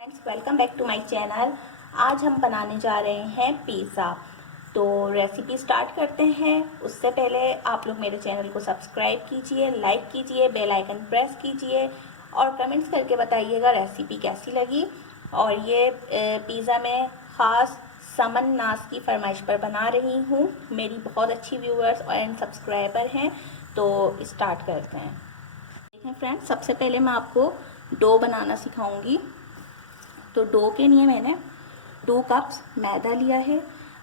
Friends, welcome back to my channel. आज हम बनाने जा रहे हैं पिज़्ज़ा। तो रेसिपी स्टार्ट करते हैं। उससे पहले आप लोग मेरे चैनल को सब्सक्राइब कीजिए, लाइक कीजिए, बेल आइकन प्रेस कीजिए और कमेंट्स करके बताइएगा रेसिपी कैसी लगी। और ये पिज़्ज़ा मैं ख़ास समन नाज की फरमाइश पर बना रही हूँ। मेरी बहुत अच्छी व्यूअर्स एंड सब्सक्राइबर हैं। तो स्टार्ट करते हैं। देखें फ्रेंड्स, सबसे पहले मैं आपको डो बनाना सिखाऊंगी। तो डो के लिए मैंने 2 कप्स मैदा लिया है।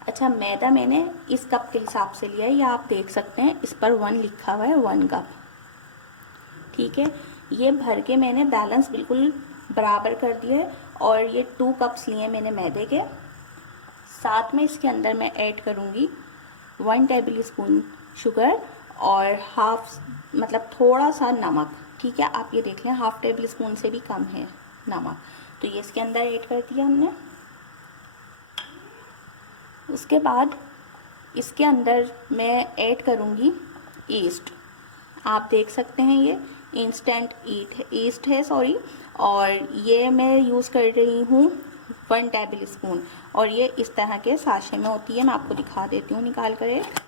अच्छा, मैदा मैंने इस कप के हिसाब से लिया है, या आप देख सकते हैं इस पर 1 लिखा हुआ है, 1 कप। ठीक है, ये भर के मैंने बैलेंस बिल्कुल बराबर कर दिया है। और ये 2 कप्स लिए मैंने मैदे के। साथ में इसके अंदर मैं ऐड करूँगी 1 टेबल स्पून शुगर और मतलब थोड़ा सा नमक। ठीक है, आप ये देख लें, हाफ टेबल स्पून से भी कम है नमक। तो ये इसके अंदर ऐड कर दिया हमने। उसके बाद इसके अंदर मैं ऐड करूँगी ईस्ट। आप देख सकते हैं ये इंस्टेंट ईस्ट है, सॉरी। और ये मैं यूज़ कर रही हूँ 1 टेबल स्पून। और ये इस तरह के साशे में होती है। मैं आपको दिखा देती हूँ निकाल कर एक।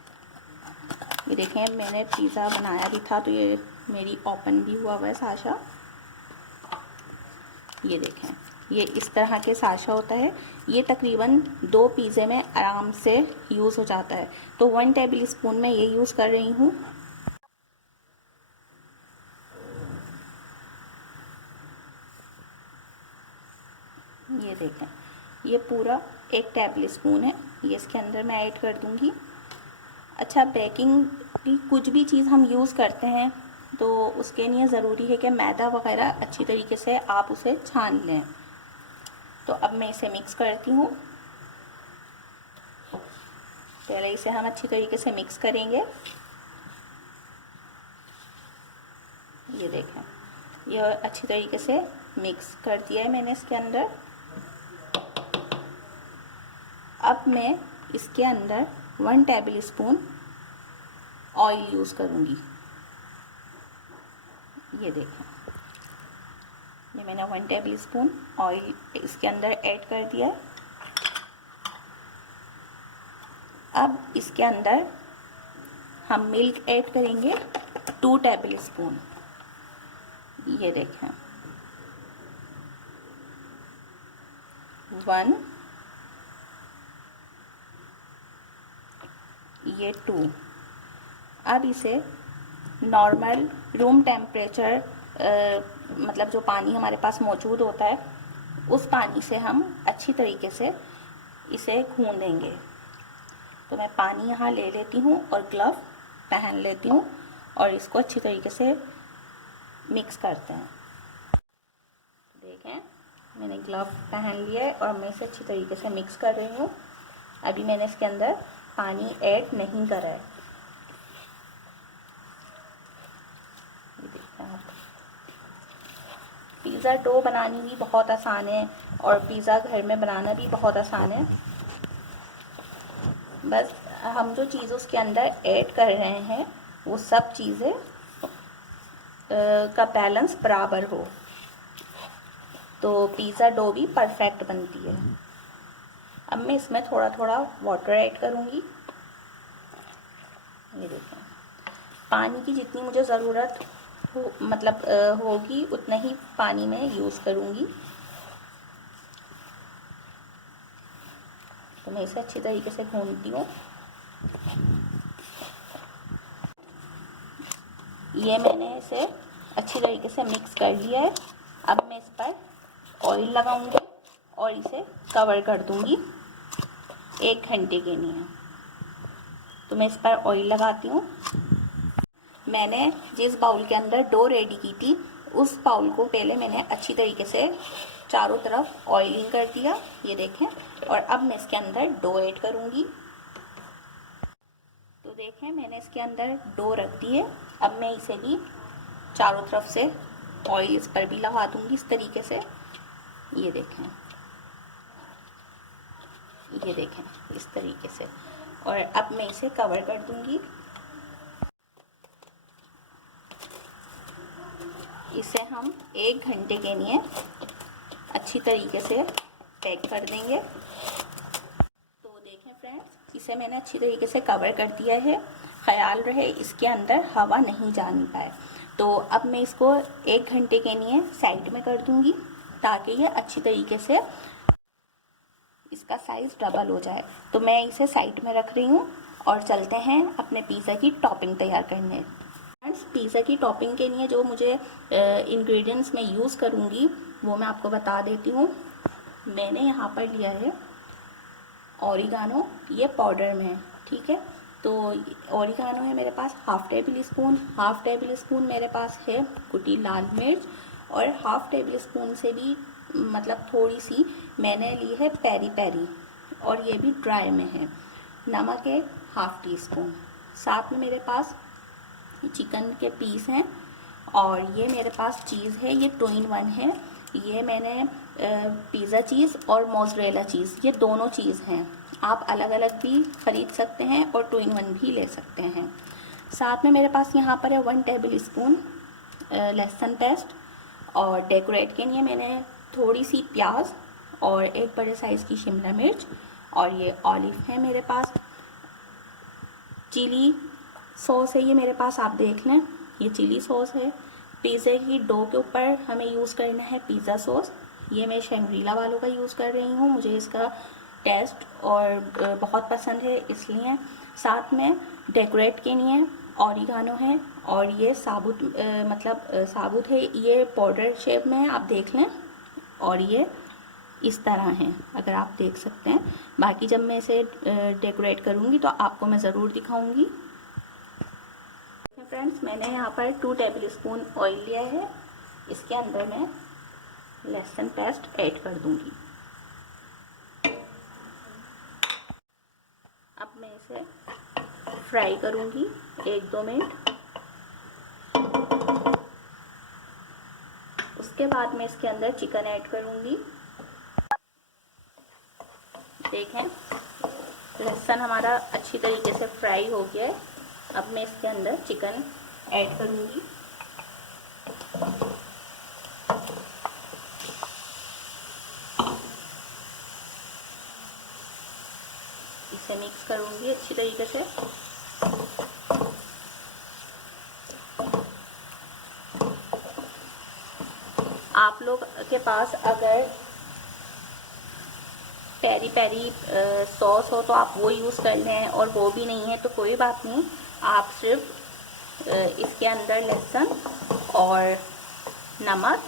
ये देखें, मैंने पिज़्ज़ा बनाया भी था तो ये मेरी ओपन भी हुआ है साशा। ये देखें, ये इस तरह के साशा होता है। ये तकरीबन 2 पिज़्ज़े में आराम से यूज़ हो जाता है। तो 1 टेबल स्पून में ये यूज़ कर रही हूँ। ये देखें, ये पूरा 1 टेबल स्पून है। ये इसके अंदर मैं ऐड कर दूँगी। अच्छा, बेकिंग की कुछ भी चीज़ हम यूज़ करते हैं तो उसके लिए ज़रूरी है कि मैदा वगैरह अच्छी तरीके से आप उसे छान लें। तो अब मैं इसे मिक्स करती हूँ। पहले इसे हम अच्छी तरीके से मिक्स करेंगे। ये देखें, ये अच्छी तरीके से मिक्स कर दिया है मैंने इसके अंदर। अब मैं इसके अंदर 1 टेबल स्पून ऑयल यूज़ करूँगी। ये देखें, ये मैंने 1 टेबल स्पून ऑयल इसके अंदर ऐड कर दिया है। अब इसके अंदर हम मिल्क ऐड करेंगे 2 टेबल स्पून। ये देखें, 1, ये 2। अब इसे नॉर्मल रूम टेम्परेचर मतलब जो पानी हमारे पास मौजूद होता है उस पानी से हम अच्छी तरीके से इसे गूँधेंगे। तो मैं पानी यहाँ ले लेती हूँ और ग्लव पहन लेती हूँ और इसको अच्छी तरीके से मिक्स करते हैं। देखें, मैंने ग्लव पहन लिया है और मैं इसे अच्छी तरीके से मिक्स कर रही हूँ। अभी मैंने इसके अंदर पानी ऐड नहीं करा है। ये देखते हैं आप, पिज़्ज़ा डो बनानी भी बहुत आसान है और पिज़्ज़ा घर में बनाना भी बहुत आसान है। बस हम जो चीज़ उसके अंदर ऐड कर रहे हैं वो सब चीज़ें का बैलेंस बराबर हो तो पिज़्ज़ा डो भी परफेक्ट बनती है। अब मैं इसमें थोड़ा थोड़ा वाटर ऐड करूँगी। ये देखें, पानी की जितनी मुझे ज़रूरत हो मतलब होगी उतना ही पानी में यूज़ करूँगी। तो मैं इसे अच्छी तरीके से भूनती हूँ। ये मैंने इसे अच्छी तरीके से मिक्स कर लिया है। अब मैं इस पर ऑयल लगाऊंगी और इसे कवर कर दूंगी 1 घंटे के लिए। तो मैं इस पर ऑयल लगाती हूँ। मैंने जिस बाउल के अंदर डो रेडी की थी उस बाउल को पहले मैंने अच्छी तरीके से चारों तरफ ऑयलिंग कर दिया। ये देखें, और अब मैं इसके अंदर डो ऐड करूँगी। तो देखें, मैंने इसके अंदर डो रख दी है। अब मैं इसे भी चारों तरफ से ऑयल इस पर भी लगा दूंगी इस तरीके से। ये देखें, ये देखें इस तरीके से। और अब मैं इसे कवर कर दूंगी। इसे हम 1 घंटे के लिए अच्छी अच्छी तरीके से पैक कर देंगे। तो देखें फ्रेंड्स, इसे मैंने अच्छी तरीके से कवर कर दिया है। ख्याल रहे इसके अंदर हवा नहीं जानी पाए। तो अब मैं इसको 1 घंटे के लिए साइड में कर दूंगी ताकि ये अच्छी तरीके से इसका साइज़ डबल हो जाए। तो मैं इसे साइड में रख रही हूँ और चलते हैं अपने पिज़्ज़ा की टॉपिंग तैयार करने। फ्रेंड्स, पिज़्ज़ा की टॉपिंग के लिए जो मुझे इंग्रेडिएंट्स मैं यूज़ करूँगी वो मैं आपको बता देती हूँ। मैंने यहाँ पर लिया है ऑरिगानो, ये पाउडर में है, ठीक है। तो ऑरिगानो है मेरे पास हाफ़ टेबल स्पून मेरे पास है कुटी लाल मिर्च, और हाफ़ टेबल स्पून से भी मतलब थोड़ी सी मैंने ली है पेरी पेरी, और ये भी ड्राई में है। नमक है हाफ़ टी स्पून। साथ में मेरे पास चिकन के पीस हैं, और ये मेरे पास चीज़ है, ये 2 in 1 है। ये मैंने पिज़्ज़ा चीज़ और मोज़रेला चीज़, ये दोनों चीज़ हैं। आप अलग अलग भी ख़रीद सकते हैं और 2 in 1 भी ले सकते हैं। साथ में मेरे पास यहाँ पर है 1 टेबल स्पून लहसुन पेस्ट, और डेकोरेट के लिए मैंने थोड़ी सी प्याज और 1 बड़े साइज़ की शिमला मिर्च, और ये ऑलिव है मेरे पास। चिली सॉस है ये मेरे पास, आप देख लें, ये चिली सॉस है। पिज़्ज़े की डो के ऊपर हमें यूज़ करना है पिज़्ज़ा सॉस, ये मैं शैंग्रीला वालों का यूज़ कर रही हूँ, मुझे इसका टेस्ट और बहुत पसंद है इसलिए। साथ में डेकोरेट के लिए ऑरिगानो है, और ये साबुत साबुत है, ये पाउडर शेप में है, आप देख लें, और ये इस तरह है, अगर आप देख सकते हैं। बाकी जब मैं इसे डेकोरेट करूँगी तो आपको मैं ज़रूर दिखाऊँगी। फ्रेंड्स, मैंने यहाँ पर 2 टेबल स्पून ऑयल लिया है, इसके अंदर मैं लहसुन पेस्ट ऐड कर दूँगी। अब मैं इसे फ्राई करूँगी 1-2 मिनट। उसके बाद मैं इसके अंदर चिकन ऐड करूँगी। देखें, लहसुन हमारा अच्छी तरीके से फ्राई हो गया है। अब मैं इसके अंदर चिकन ऐड करूँगी। इसे मिक्स करूँगी अच्छी तरीके से। आप लोग के पास अगर पेरी पेरी सॉस हो तो आप वो यूज़ कर लें, और वो भी नहीं है तो कोई बात नहीं, आप सिर्फ इसके अंदर लहसुन और नमक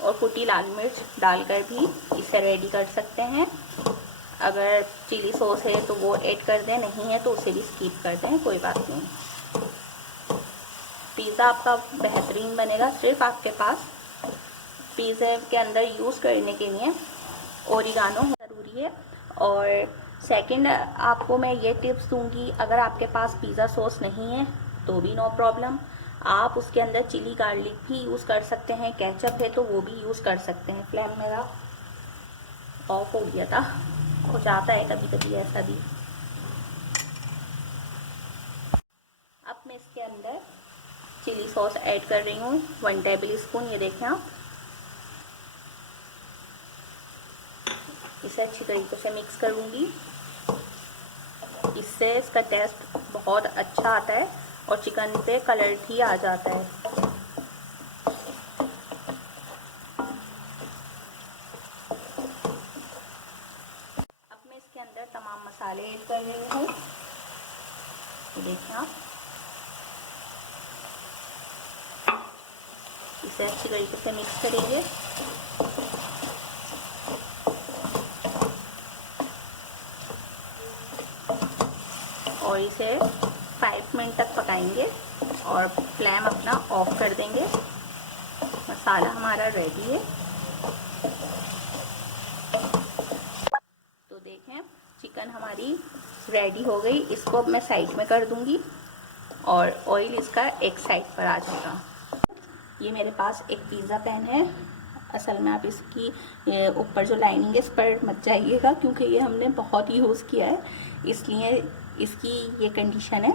और कुटी लाल मिर्च डालकर भी इसे रेडी कर सकते हैं। अगर चिली सॉस है तो वो ऐड कर दें, नहीं है तो उसे भी स्किप कर दें, कोई बात नहीं। पिज़्ज़ा आपका बेहतरीन बनेगा। सिर्फ आपके पास पिज़्ज़ा के अंदर यूज़ करने के लिए ओरिगानो ज़रूरी है। और सेकंड, आपको मैं ये टिप्स दूंगी, अगर आपके पास पिज़्ज़ा सॉस नहीं है तो भी नो प्रॉब्लम, आप उसके अंदर चिली गार्लिक भी यूज़ कर सकते हैं। केचप है तो वो भी यूज़ कर सकते हैं। फ्लेम मेरा ऑफ हो गया था, हो जाता है कभी कभी ऐसा भी। अब मैं इसके अंदर चिली सॉस ऐड कर रही हूँ 1 टेबल स्पून, ये देखें आप। इसे अच्छी तरीके से मिक्स करूँगी, इससे इसका टेस्ट बहुत अच्छा आता है और चिकन पे कलर भी आ जाता है। अब मैं इसके अंदर तमाम मसाले ऐड कर रही हूँ, तो देखिए आप। इसे अच्छी तरीके से मिक्स करेंगे। और इसे 5 मिनट तक पकाएंगे और फ्लेम अपना ऑफ कर देंगे। मसाला हमारा रेडी है। तो देखें, चिकन हमारी रेडी हो गई। इसको अब मैं साइड में कर दूंगी और ऑयल इसका एक साइड पर आ जाएगा। ये मेरे पास एक पिज़्ज़ा पैन है। असल में आप इसकी ऊपर जो लाइनिंग है इस पर मत जाइएगा, क्योंकि ये हमने बहुत यूज़ किया है, इसलिए इसकी ये कंडीशन है।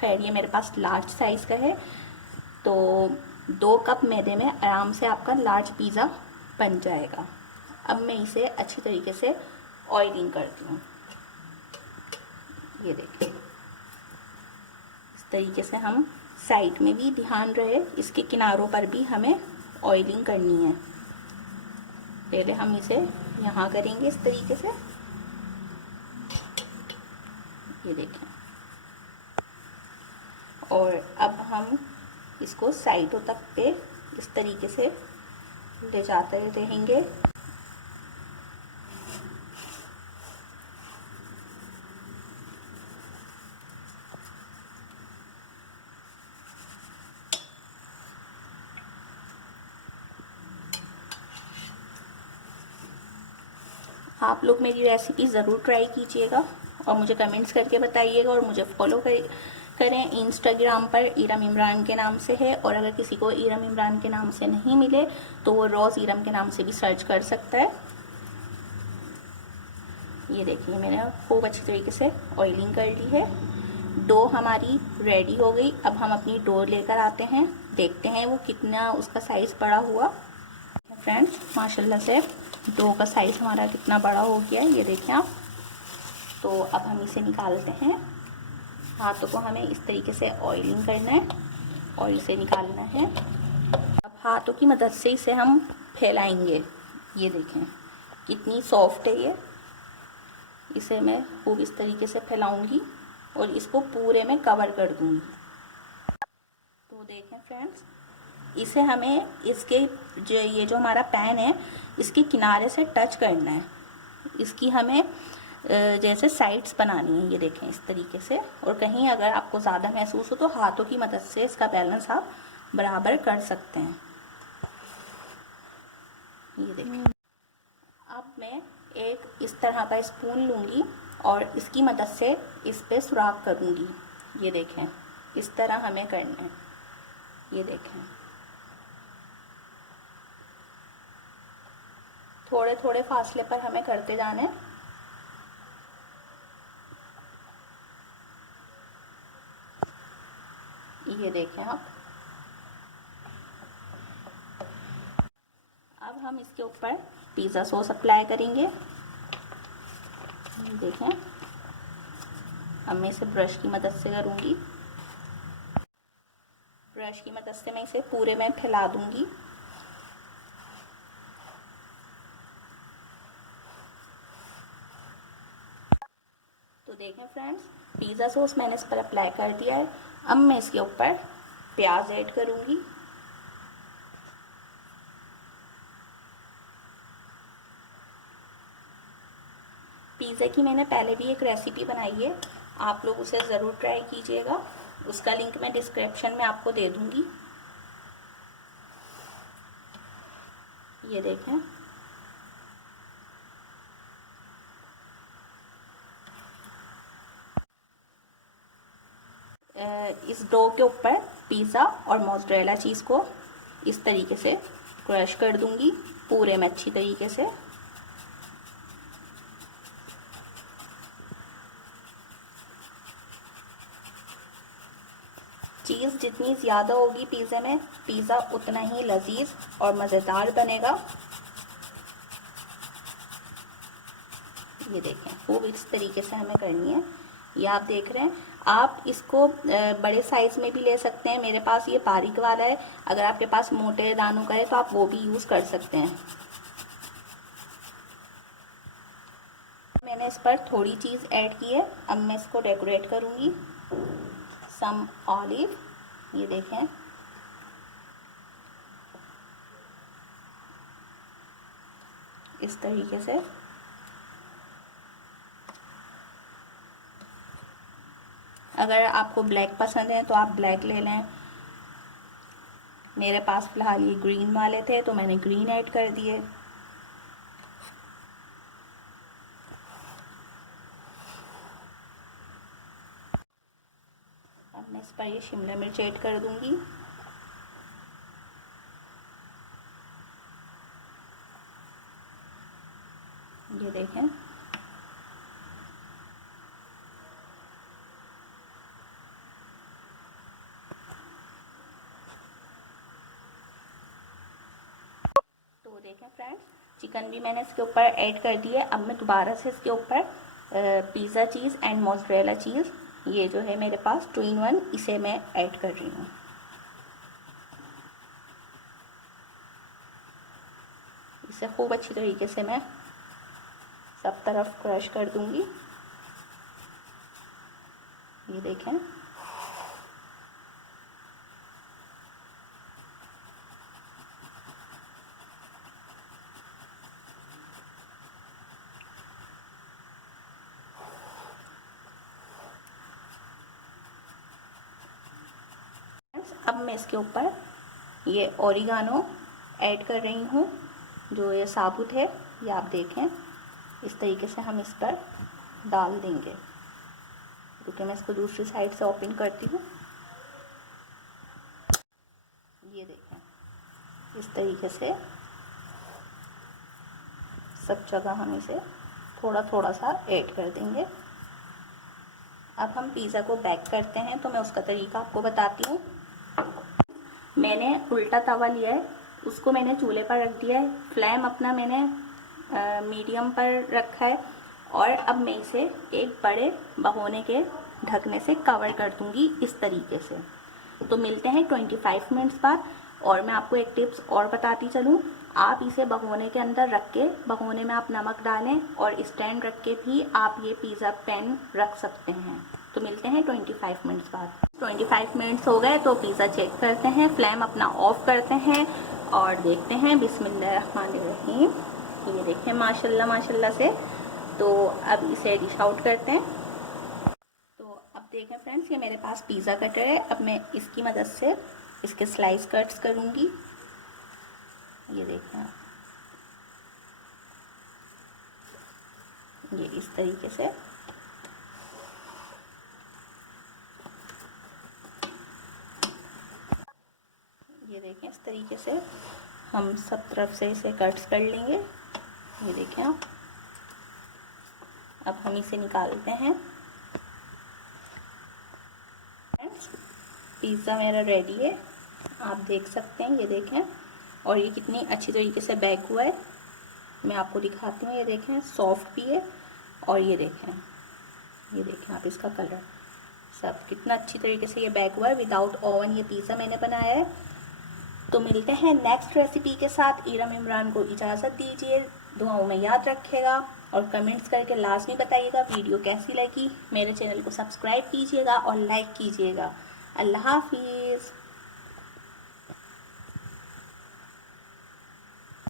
खैर, ये मेरे पास लार्ज साइज़ का है, तो 2 कप मैदे में आराम से आपका लार्ज पिज़्ज़ा बन जाएगा। अब मैं इसे अच्छी तरीके से ऑयलिंग करती हूँ। ये देखिए, इस तरीके से हम साइड में भी ध्यान रहे, इसके किनारों पर भी हमें ऑयलिंग करनी है। पहले हम इसे यहाँ करेंगे इस तरीके से, ये देखें। और अब हम इसको साइडों तक पे इस तरीके से ले जाते रहेंगे। आप लोग मेरी रेसिपी ज़रूर ट्राई कीजिएगा और मुझे कमेंट्स करके बताइएगा, और मुझे फॉलो करें इंस्टाग्राम पर, ईरम इमरान के नाम से है। और अगर किसी को ईरम इमरान के नाम से नहीं मिले तो वो रोज़ ईरम के नाम से भी सर्च कर सकता है। ये देखिए, मैंने खूब अच्छी तरीके से ऑयलिंग कर ली है। डो हमारी रेडी हो गई। अब हम अपनी डो लेकर आते हैं, देखते हैं वो कितना उसका साइज़ बड़ा हुआ। फ्रेंड्स, माशाल्लाह से डो का साइज़ हमारा कितना बड़ा हो गया है, ये देखें आप। तो अब हम इसे निकालते हैं। हाथों को हमें इस तरीके से ऑयलिंग करना है और इसे निकालना है। अब हाथों की मदद से इसे हम फैलाएंगे। ये देखें कितनी सॉफ्ट है ये। इसे मैं खूब इस तरीके से फैलाऊंगी और इसको पूरे में कवर कर दूंगी। तो देखें फ्रेंड्स, इसे हमें इसके ये जो हमारा पैन है इसके किनारे से टच करना है। इसकी हमें जैसे साइड्स बनानी है, ये देखें इस तरीके से। और कहीं अगर आपको ज़्यादा महसूस हो तो हाथों की मदद से इसका बैलेंस आप बराबर कर सकते हैं। ये देखें। अब मैं एक इस तरह का स्पून लूँगी और इसकी मदद से इस पे सुराख करूँगी। ये देखें, इस तरह हमें करना है। ये देखें, थोड़े थोड़े फासले पर हमें करते जाना है। ये देखें आप। अब हम इसके ऊपर पिज़्ज़ा सॉस अप्लाई करेंगे। देखें, अब मैं इसे ब्रश की मदद से करूँगी। ब्रश की मदद से मैं इसे पूरे में फैला दूँगी। तो देखें फ्रेंड्स, पिज़्ज़ा सॉस मैंने इस पर अप्लाई कर दिया है। अब मैं इसके ऊपर प्याज ऐड करूँगी। पिज़्ज़ा की मैंने पहले भी एक रेसिपी बनाई है, आप लोग उसे ज़रूर ट्राई कीजिएगा। उसका लिंक मैं डिस्क्रिप्शन में आपको दे दूँगी। ये देखें, इस डो के ऊपर पिज़्ज़ा और मोज़रेला चीज़ को इस तरीके से क्रश कर दूंगी पूरे में अच्छी तरीके से। चीज़ जितनी ज़्यादा होगी पिज़्ज़ा में, पिज़्ज़ा उतना ही लजीज और मज़ेदार बनेगा। ये देखें, खूब इस तरीके से हमें करनी है। ये आप देख रहे हैं। आप इसको बड़े साइज़ में भी ले सकते हैं। मेरे पास ये बारीक वाला है, अगर आपके पास मोटे दानों का है तो आप वो भी यूज़ कर सकते हैं। मैंने इस पर थोड़ी चीज़ ऐड की है। अब मैं इसको डेकोरेट करूँगी सम ऑलिव। ये देखें, इस तरीके से। अगर आपको ब्लैक पसंद है तो आप ब्लैक ले लें। मेरे पास फ़िलहाल ये ग्रीन वाले थे तो मैंने ग्रीन ऐड कर दिए। अब मैं इस पर ये शिमला मिर्च ऐड कर दूंगी। ये देखें, तो देखें फ्रेंड्स, चिकन भी मैंने इसके ऊपर ऐड कर दिया है। अब मैं दोबारा से इसके ऊपर pizza cheese and mozzarella cheese, ये जो है मेरे पास 2 in 1, इसे मैं ऐड कर रही हूँ। इसे खूब अच्छी तरीके से मैं सब तरफ क्रश कर दूंगी। ये देखें, अब मैं इसके ऊपर ये ओरिगानो ऐड कर रही हूँ, जो ये साबुत है, ये आप देखें इस तरीके से हम इस पर डाल देंगे। क्योंकि मैं इसको दूसरी साइड से ओपन करती हूँ। ये देखें इस तरीके से सब जगह हम इसे थोड़ा थोड़ा सा ऐड कर देंगे। अब हम पिज़्ज़ा को बेक करते हैं, तो मैं उसका तरीका आपको बताती हूँ। मैंने उल्टा तवा लिया है, उसको मैंने चूल्हे पर रख दिया है, फ्लेम अपना मैंने मीडियम पर रखा है, और अब मैं इसे एक बड़े भगोने के ढकने से कवर कर दूंगी इस तरीके से। तो मिलते हैं 25 मिनट्स बाद। और मैं आपको एक टिप्स और बताती चलूँ, आप इसे भगोने के अंदर रख के, भगोने में आप नमक डालें और स्टैंड रख के भी आप ये पिज़्ज़ा पैन रख सकते हैं। तो मिलते हैं 25 मिनट्स बाद। 25 मिनट्स हो गए, तो पिज़्ज़ा चेक करते हैं, फ्लेम अपना ऑफ करते हैं और देखते हैं। बिस्मिल्लाहिर्रहमानिर्रहीम। ये देखें माशाल्लाह माशाल्लाह से। तो अब इसे डिश आउट करते हैं। तो अब देखें फ्रेंड्स, ये मेरे पास पिज़्ज़ा कटर है। अब मैं इसकी मदद से इसके स्लाइस कट्स करूँगी। ये देखें आप, ये इस तरीके से। ये देखें इस तरीके से हम सब तरफ से इसे कट्स कर लेंगे। ये देखें आप, अब हम इसे निकालते हैं। फ्रेंड्स, पिज़्ज़ा मेरा रेडी है, आप देख सकते हैं। ये देखें, और ये कितनी अच्छी तरीके से बेक हुआ है, मैं आपको दिखाती हूँ। ये देखें सॉफ्ट भी है, और ये देखें आप इसका कलर सब कितना अच्छी तरीके से ये बेक हुआ है। विदाउट ओवन ये पिज़्ज़ा मैंने बनाया है। तो मिलते हैं नेक्स्ट रेसिपी के साथ। इरम इमरान को इजाज़त दीजिए, दुआओं में याद रखेगा और कमेंट्स करके लाजमी बताइएगा वीडियो कैसी लगी। मेरे चैनल को सब्सक्राइब कीजिएगा और लाइक कीजिएगा। अल्लाह हाफिज़।